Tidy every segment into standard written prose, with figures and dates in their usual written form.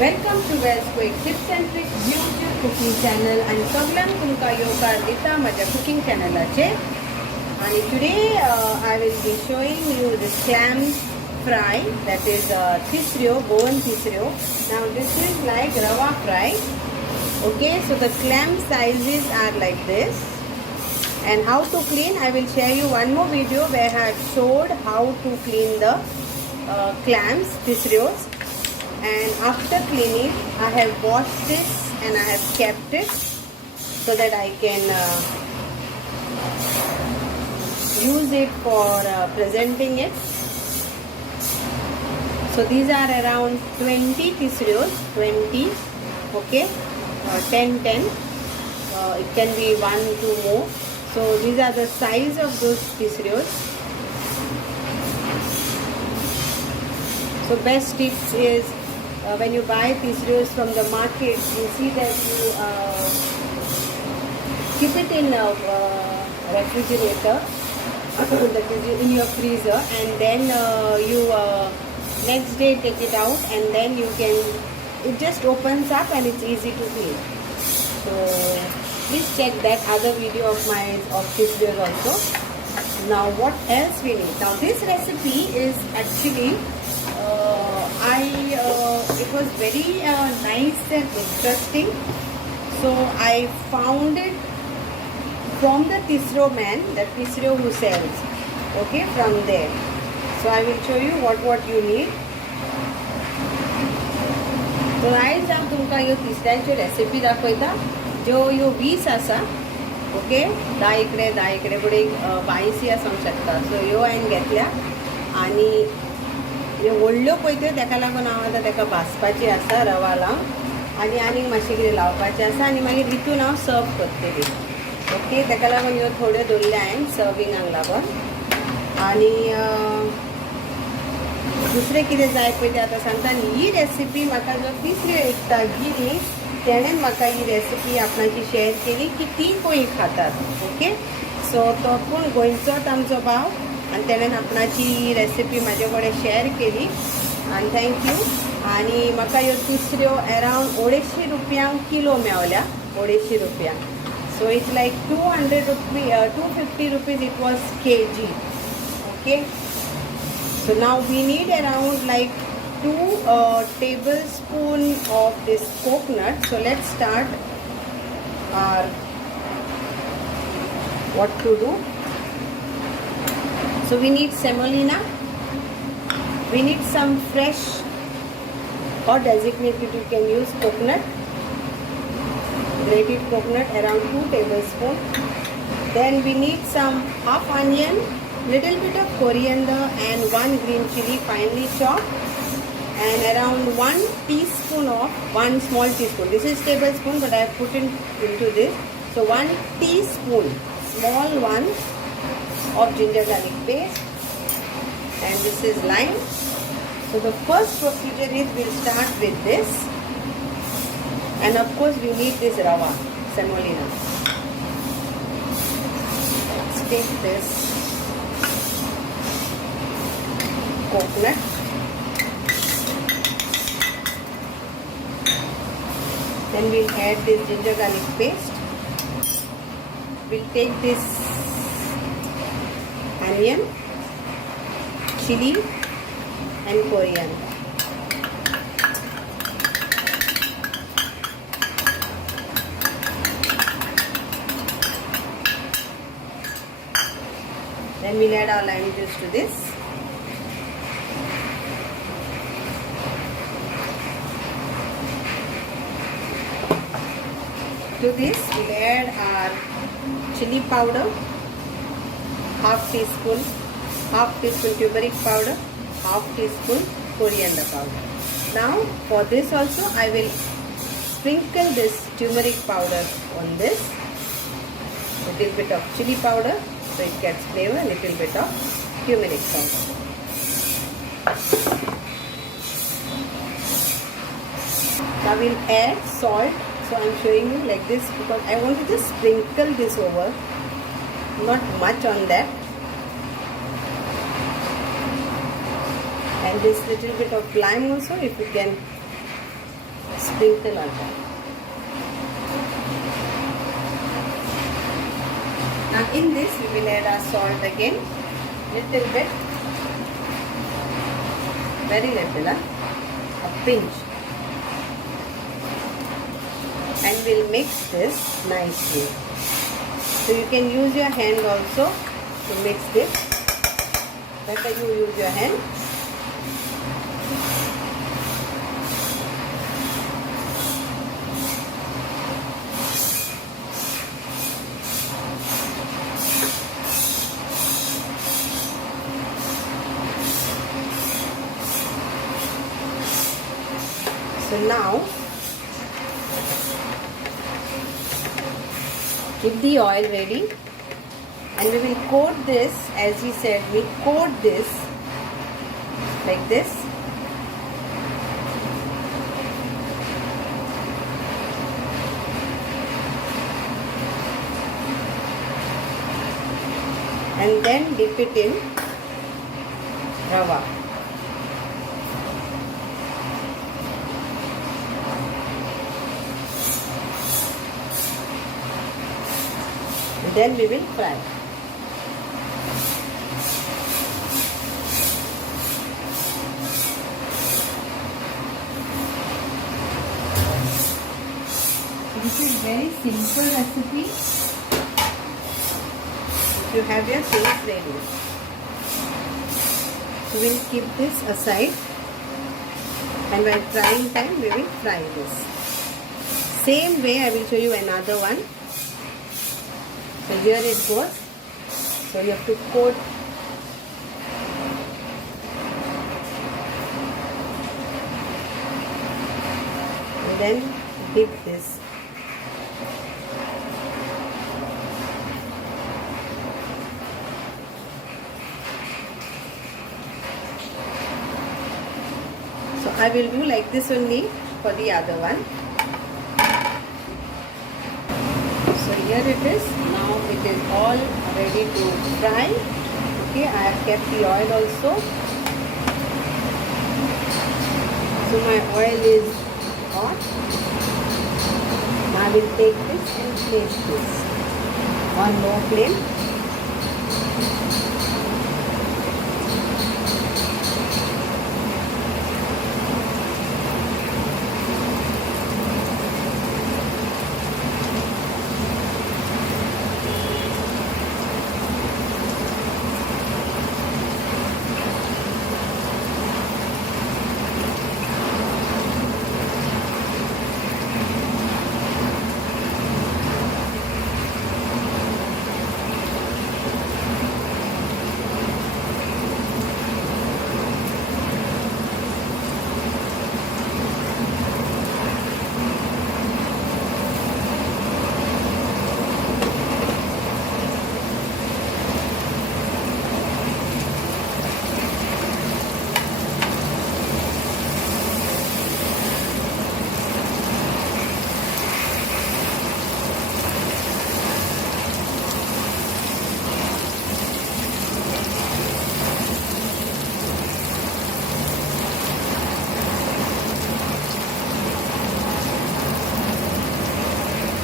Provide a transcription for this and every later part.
Welcome to Wells Quick Tips and Tricks YouTube cooking channel and सगळ्यांक तुमकां येवकार दिता माझ्या cooking channelaचे. And today I will be showing you this clam fry, that is tisrio, Goan tisrio. Now this is like rava fry. Okay, so the clam sizes are like this. And how to clean, I will share you one more video where I have showed how to clean the clams, tisrios. And after cleaning, I have washed this and I have kept it so that I can use it for presenting it. So these are around 20 tisrios, 20, okay, 10. It can be 1, 2 more. So these are the size of those tisrios. So best tips is when you buy tisrios from the market, you see that you keep it in a refrigerator, that is in your freezer, and then you next day take it out, and then you can, it just opens up and it's easy to clean. So please check that other video of mine of tisrios also. Now what else we need? Now this recipe is actually it was very nice and interesting. So I found it from the tisro man, the tisro who sells. Okay, from there. So I will show you what you need. So guys, हांव तुमकां ह्यो तिसऱ्यांच्यो recipe दाखयता ज्यो ह्यो 20 आसा. Okay, 10 इकडे फुडें 22 आसूंक शकता. सो ह्यो हांवें घेतल्या आनी ह्यो व्हडल्यो पळय त्यो ताका लागून हांव आतां ताका भाजपाची आसा रवा लावन आनी मातशें कितें लावपाचें आसा आनी मागीर हितून हांव सर्व करतली. ओके, ताका लागून ह्यो थोड्यो दवरल्या हांवें सर्विंगाक लागून. आनी दुसरें कितें जाय पळय तें आतां सांगता. आनी ही रेसिपी म्हाका जो तिसरी एकता गिरी तेणें म्हाका ही रेसिपी आपणाची शेअर केली की ती कोणी खातात. ओके, सो तो पूण गोंयचोच आमचो भाव आणि तेणेन आपणाची रेसिपी म्हाजे कडेन शेअर केली आणि थँक्यू. आणि म्हाका ह्यो तिसऱ्यो अरावंड 250 रुपयांक किलो मेवल्या, 250 रुपयांक. So it's like 250 rupees it was kg. Okay, so now we need around like 2 tablespoon of this coconut. So let's start our what to do. So we need semolina, we need some fresh or designated, you can use coconut, grated coconut around 2 tablespoons. Then we need some half onion, little bit of coriander and 1 green chili finely chopped, and around 1 teaspoon of 1 small teaspoon. This is tablespoon but I have put into this. So 1 teaspoon, small one, of ginger garlic paste, and this is lime. So the first procedure is we'll start with this, and of course we need this rava, semolina. Let's take this coconut, then we'll add this ginger garlic paste. We'll take this onion, chili and coriander. Then we'll add our lime juice to this. To this we'll add our chili powder, half teaspoon turmeric powder, half teaspoon coriander powder. Now for this also I will sprinkle this turmeric powder on this, little bit of chili powder so it gets flavor, little bit of turmeric powder. Now we'll add salt. So I'm showing you like this because I want to just sprinkle this over, not much on that. and this little bit of lime also, if you can sprinkle on that. Now in this we will add our salt again, little bit, very little, a pinch, and we'll mix this nicely. So you can use your hand also to mix this. Better you use your hand. So now, keep the oil ready, and we will coat this, as he said, we coat this like this. And then dip it in rava. Then we will fry. This is very simple recipe. You have your things ready. So we will keep this aside, and while frying time we will fry this. Same way I will show you another one. So here it goes. So you have to coat and then dip this. So I will do like this only for the other one. So here it is. Now it is all ready to fry. Okay, I have kept the oil also. So my oil is hot. Now I will take this and place this on low flame.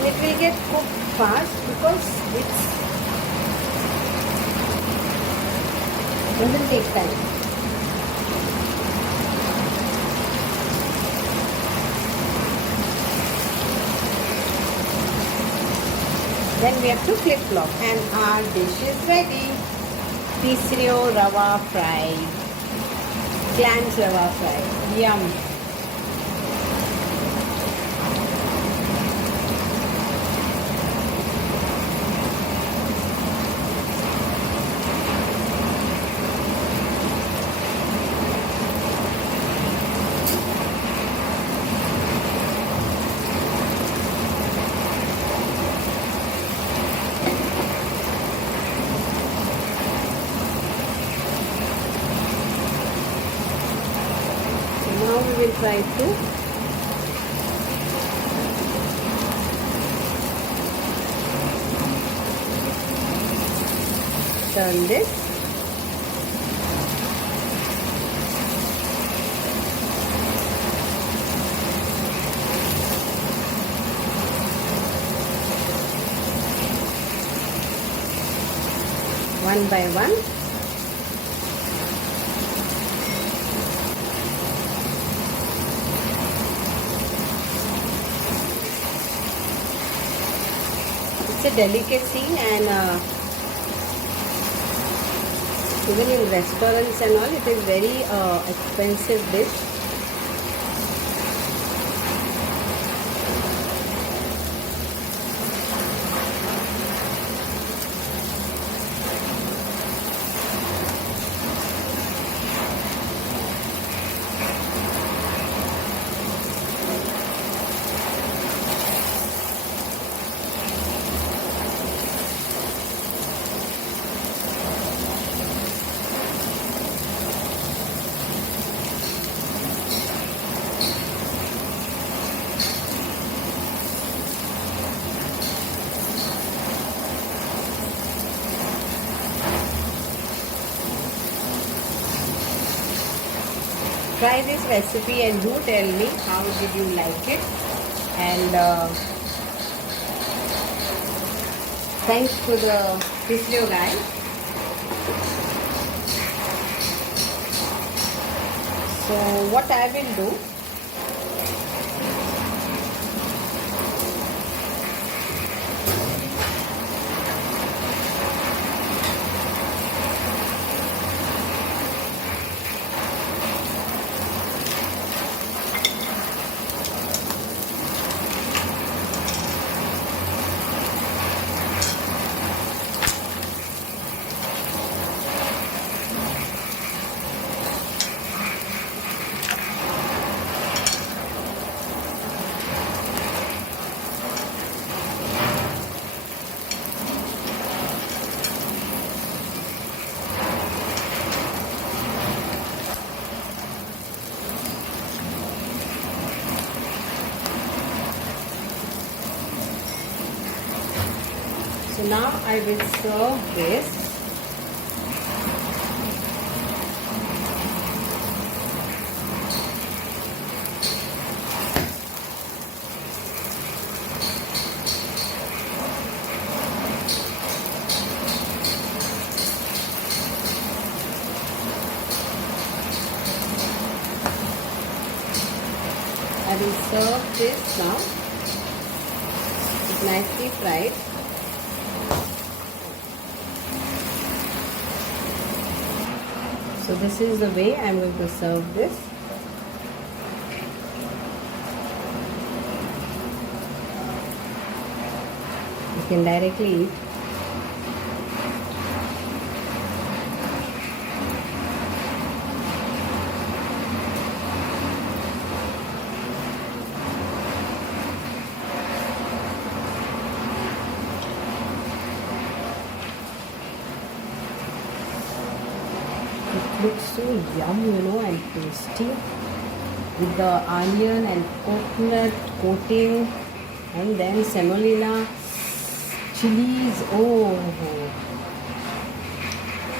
It will get cooked fast because it doesn't take time. Then we have to flip-flop, and our dish is ready. Tisrio rava fry, clams rava fry, yum. Now we will try to turn this. one by one. It's a delicacy, and even in restaurants and all, it is very expensive dish. Try this recipe and do tell me how did you like it, and thanks to the Pisleo guy. So what I will do, so now I will serve this. I will serve this now. It's nicely fried. So this is the way I'm going to serve this. You can directly eat. It looks so yum, and tasty with the onion and coconut coating, and then semolina, chilies. Oh,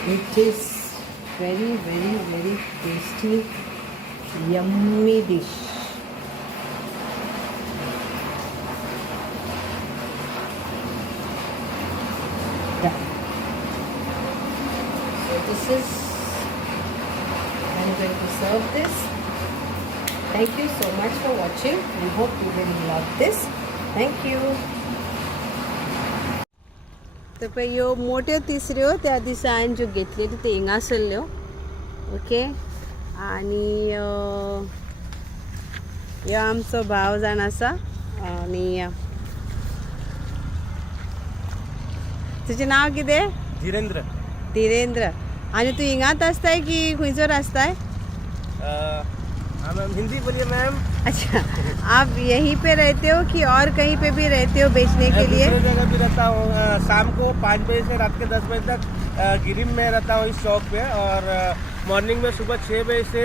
it is very, very, very tasty, yummy dish. Yeah. So this is, I'm going to serve this. Thank you so much for watching and hope you will love this. Thank you. तर पळय ह्यो मोठ्यो तिसऱ्यो त्या दिसान ज्यो घेतलेल्यो त्यो हिंगासरल्यो. ओके, आनी ह्यो आमचो भाव जाण आसा. आनी तुजें नांव कितें? धीरेंद्र. धीरेंद्र. आनी तू हिंगात आसताय की खंयसर आसताय? मैम हिंदी बोलिए मैम. अच्छा, आप यहीं पे रहते हो कि और कहीं पे भी रहते हो बेचने के लिए? दूसरी जगह भी रहता हूँ. शाम को 5 बजे से रात के 10 बजे तक गिरिम में रहता हूँ इस शॉप पे, और मॉर्निंग में सुबह 6 बजे से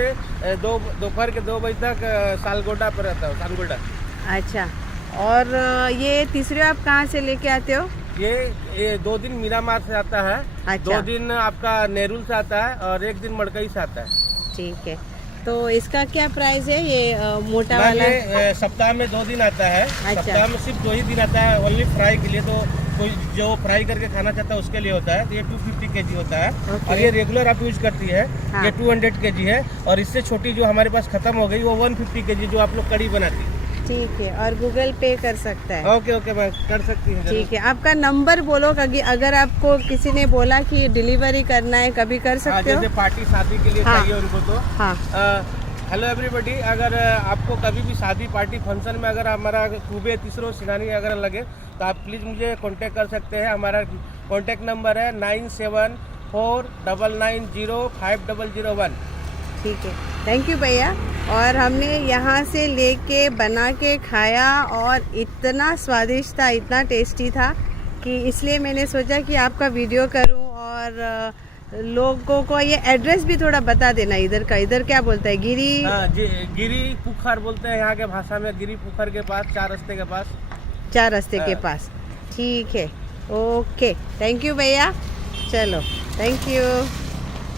दोपहर के 2 बजे तक सालगोडा पर रहता हूँ, सालगोडा. अच्छा, और ये तीसरे आप कहाँ से लेके आते हो? ये 2 दिन मीरामार से आता है. अच्छा. 2 दिन आपका नेरुल से आता है और 1 दिन मड़कई से आता है. ठीक है, तो इसका क्या प्राइस है? ये मोटा वाला सप्ताह में 2 दिन आता है. अच्छा. सप्ताह में सिर्फ 2 ही दिन आता है ओनली फ्राई के लिए, तो कोई जो फ्राई करके खाना चाहता है उसके लिए होता है। तो ये 250 kg होता है। Okay. और ये रेगुलर आप यूज करती है, हाँ। ये 200 kg है। और इससे छोटी जो हमारे पास खत्म हो गई वो 150 kg जो आप लोग कड़ी बनाती है। ठीक है, और गूगल पे कर सकता है। ओके ओके मैं कर सकती हूँ। ठीक है, आपका नंबर बोलो, अगर आपको किसी ने बोला कि डिलीवरी करना है कभी कर सकते हो। जैसे पार्टी शादी के लिए हाँ। चाहिए उनको तो हाँ। हेलो एवरीबॉडी, अगर आपको कभी भी शादी पार्टी फंक्शन में अगर हमारा कुबे तीसरो सिनानी अगर लगे तो आप प्लीज़ मुझे कांटेक्ट कर सकते हैं। हमारा कांटेक्ट नंबर है 9749905001। ठीक है, थैंक यू भैया। और हमने यहाँ से लेके बना के खाया और इतना स्वादिष्ट था, इतना टेस्टी था कि इसलिए मैंने सोचा कि आपका वीडियो करूँ। और लोगों को ये एड्रेस भी थोड़ा बता देना इधर का। इधर क्या बोलता है? गिरी, हाँ जी, गिरी पुखर बोलते हैं यहाँ के भाषा में। गिरी पुखर के पास, 4 रास्ते के पास। 4 रास्ते के पास। ठीक है, ओके, थैंक यू भैया। चलो, थैंक यू।